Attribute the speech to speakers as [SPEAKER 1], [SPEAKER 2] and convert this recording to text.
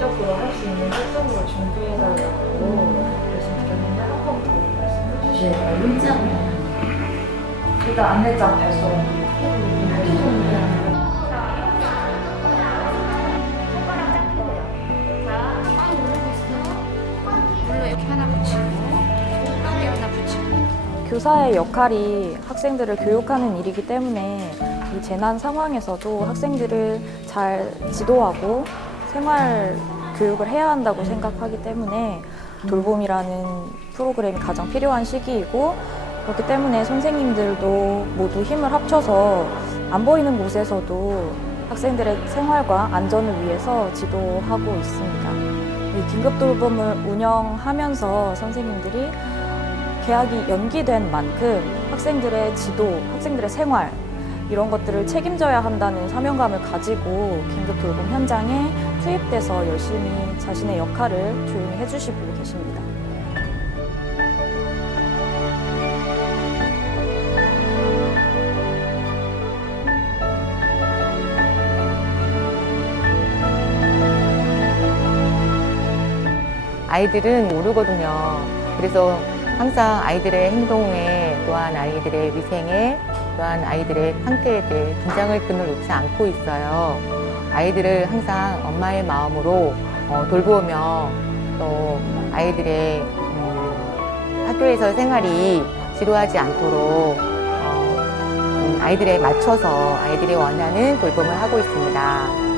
[SPEAKER 1] 본격적으로 할 수 있는 활동으로 준비해달라고 말씀드렸는데 한 번 더 말씀해 주시면
[SPEAKER 2] 문자로.
[SPEAKER 1] 일단 안내장 발송
[SPEAKER 3] 물로 이렇게 하나 붙이고 여기 하나 붙이고
[SPEAKER 4] 교사의 역할이 학생들을 교육하는 일이기 때문에 이 재난 상황에서도 학생들을 잘 지도하고 생활 교육을 해야 한다고 생각하기 때문에 돌봄이라는 프로그램이 가장 필요한 시기이고 그렇기 때문에 선생님들도 모두 힘을 합쳐서 안 보이는 곳에서도 학생들의 생활과 안전을 위해서 지도하고 있습니다. 이 긴급 돌봄을 운영하면서 선생님들이 계약이 연기된 만큼 학생들의 지도, 학생들의 생활 이런 것들을 책임져야 한다는 사명감을 가지고 긴급 돌봄 현장에 투입돼서 열심히 자신의 역할을 조용히 해주시고 계십니다.
[SPEAKER 5] 아이들은 모르거든요. 그래서 항상 아이들의 행동에 또한 아이들의 위생에 또한 아이들의 상태에 대해 긴장을 끈을 놓지 않고 있어요. 아이들을 항상 엄마의 마음으로 어, 돌보며 또 아이들의 음, 학교에서 생활이 지루하지 않도록 어, 음, 아이들에 맞춰서 아이들이 원하는 돌봄을 하고 있습니다.